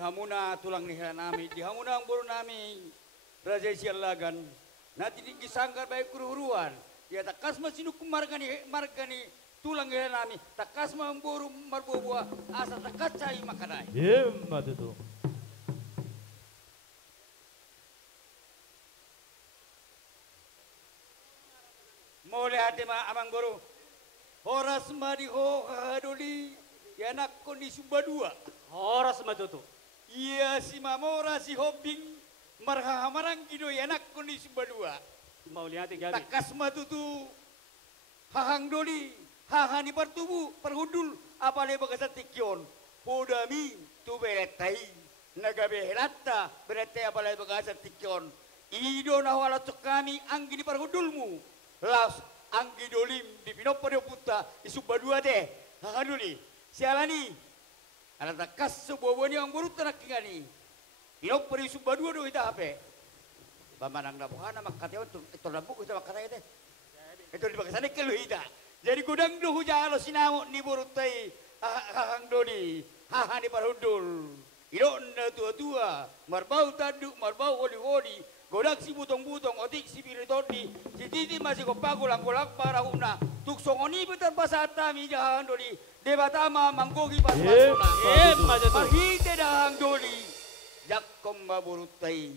hamuna tulang nihla nami, di hamuna ang buru nami, Raja Sialagan, nanti disangkar baik kuruhuruan, ya takas masinukum margani tulang nihla nami, takas mamburu marbuah asa takas cai makanai. Matu tu. Mulai hati amang guru, horas madi ho hadoli, ya nak kondisi dua. Horas matu tu. Iya si mamora si hobing marhamarang kido ya nak kondisi dua. Mau lihat gabi. Takas matu tu hahang doli, hahani pertubu perhudul apalagi bagasa tikyon. Podami tu beretai, naga berata beretai apalagi bagasa tikyon. Ido nawala kami anggi di perhudulmu. Las anggi dolim di pinopo puta isu dua deh. Hahang doli. Sialani. Ada takas sebuah yang buruk terak kini. Inok peri subah dua do kita apa? Bamanang dapuhan nama katanya itu lambuk itu makanya itu. Itu di bagian sana kelu ida. Jadi gudang do hujalo sinamo ni burutai hahang doni haha ni parudul. Inok tua marbau tanduk marbau oli godak si butong otik si biritodi si titi masih kopaku langkolak parahuna tuksongoni betan pasata mi jahan doni. Debatama manggogi pasuna. Mahite dahang doli. Jakom maburutai.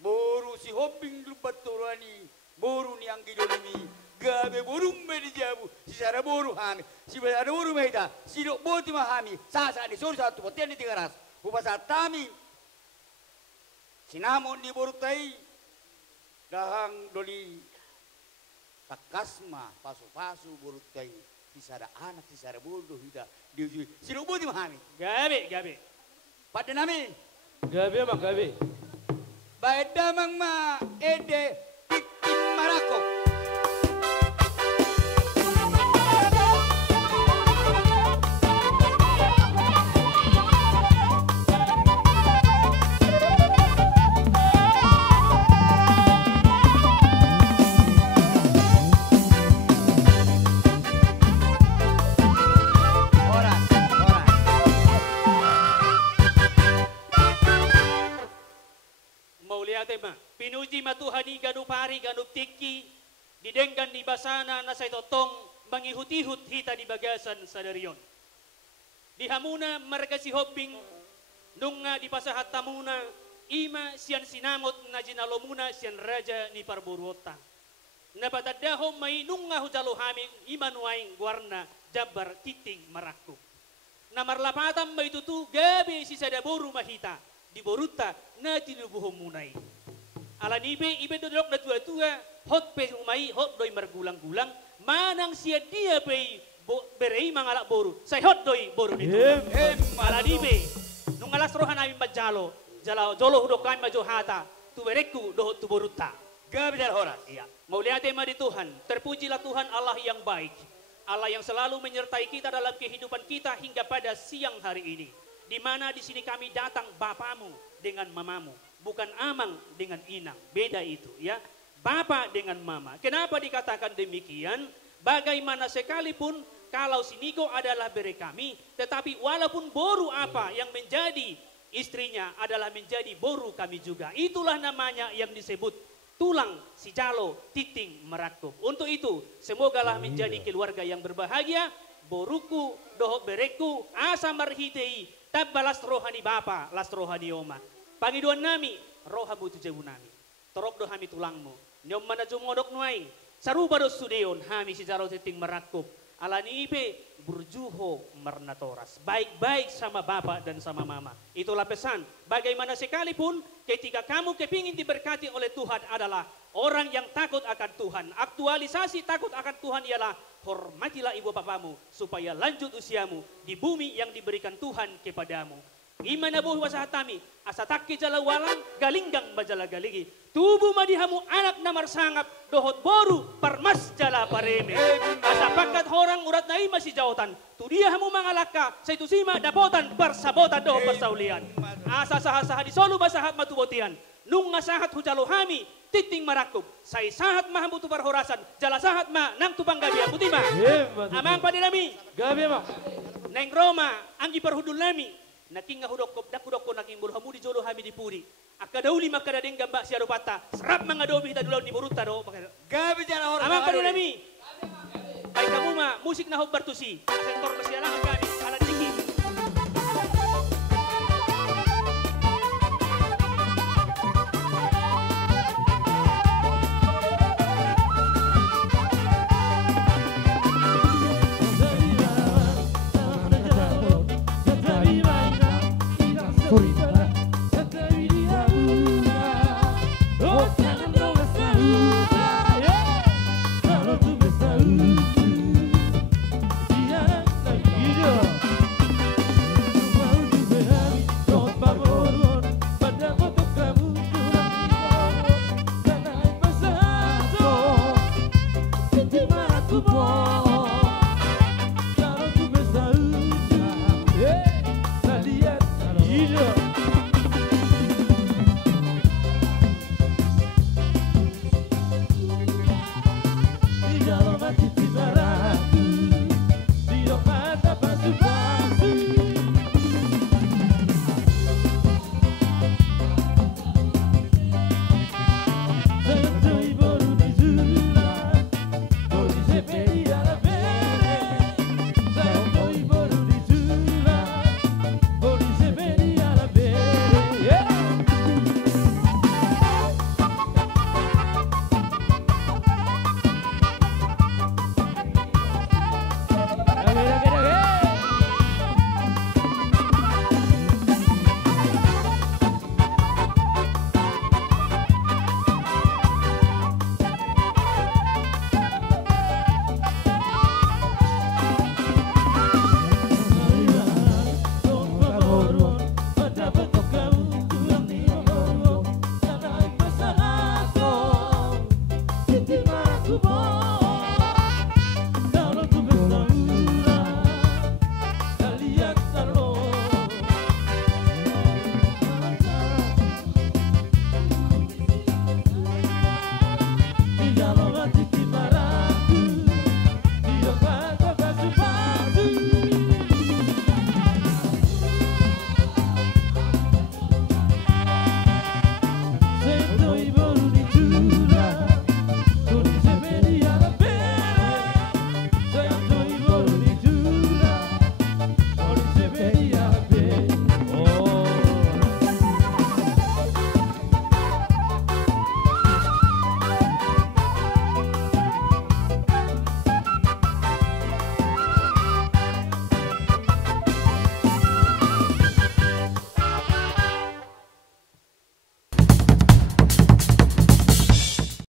Boru si hoping lupat turani. Boru ni anggi dolimi. Gabe borum di jabu. Si sara boru hami. Si ada boru mehita. Si dok boti mahami. Sasa di suri satu potian di tiga ras. Upasa tami. Sinamon di borutai. Dahang doli. Takasma pasu-pasu borutai. Tisara anak, tisara bodoh, tidak diuji. Sino budi mahami? Gabi. Pada nami? Gabi mak gabi. Baik damang ma ede tikin marakok. Pinuji matuhani ganup hari ganup tiki didenggan di basana na say totong mangihut-ihut hita di bagasan sa darion. Di hamuna marga si hoping nung di pasahat tamuna ima siyan sinamot na jinalomuna siyan raja ni parburuota. Nabatadaho may nung hujalo haming imanuaing guarna jabar titing marakuk. Na marlapatan may tutu gabi si sadaburu mahita di boruta na tinubuhong munay. Alanibe ibe dodok na tua-tua hot pe umai hot doi margulang-gulang manang sia dia pe berei mangalak boru say hot doi boru itu alanibe nung alas rohan amin bajalo jolo hudok kami majo hata tu bereku dohot tu boruta gabi dan horas iya mau lihat tema di Tuhan terpujilah Tuhan Allah yang baik Allah yang selalu menyertai kita dalam kehidupan kita hingga pada siang hari ini di mana di sini kami datang bapamu dengan mamamu bukan amang dengan inang, beda itu ya. Bapak dengan mama. Kenapa dikatakan demikian? Bagaimana sekalipun kalau si Niko adalah bere kami, tetapi walaupun boru apa yang menjadi istrinya adalah menjadi boru kami juga. Itulah namanya yang disebut tulang si jalo titing merakuk. Untuk itu, semogalah menjadi keluarga yang berbahagia. Boruku, dohok bereku, asa marhitei, tabbalas rohani bapa, las rohani oma. Pangiduan nami, roha butu jebu nami. Torok do hami tulangmu. Nyom mana jumodok nuai. Sarupa do sudeon, hami si jalo titing merakup. Alani ipe, burjuho mernatoras. Baik-baik sama bapak dan sama mama. Itulah pesan. Bagaimana sekalipun, ketika kamu kepingin diberkati oleh Tuhan adalah orang yang takut akan Tuhan. Aktualisasi takut akan Tuhan ialah hormatilah ibu bapamu supaya lanjut usiamu di bumi yang diberikan Tuhan kepadamu. Imana buh wasahatami asataki jala walang galinggang bajala galigi tubuh madihamu anak namar sangap dohot boru parmas jala pareme asapakat horang urat nai masih jautan tu dia hamu mangalaka saitu sima dapotan persabotan dohot persaulian asa saha di solu basahat matubotian nung ngasahat hujalo hami titing marakub sai sahat mahambu tu parhorasan jala sahat ma nang tupang gabi aku timah amang padilami gabi mak neng Roma anggi perhudul nami naking ngahudok ko naking bulhamu di jodoh hami di puri. Akadauli makada deng gamba siado pata. Serap mangadobi kita dulu di buruta do. Gabi jana orang. Amang panunami. Ay kamu mah musik na hobbartusi. Sektor kesialan kami alat tinggi. Sorry.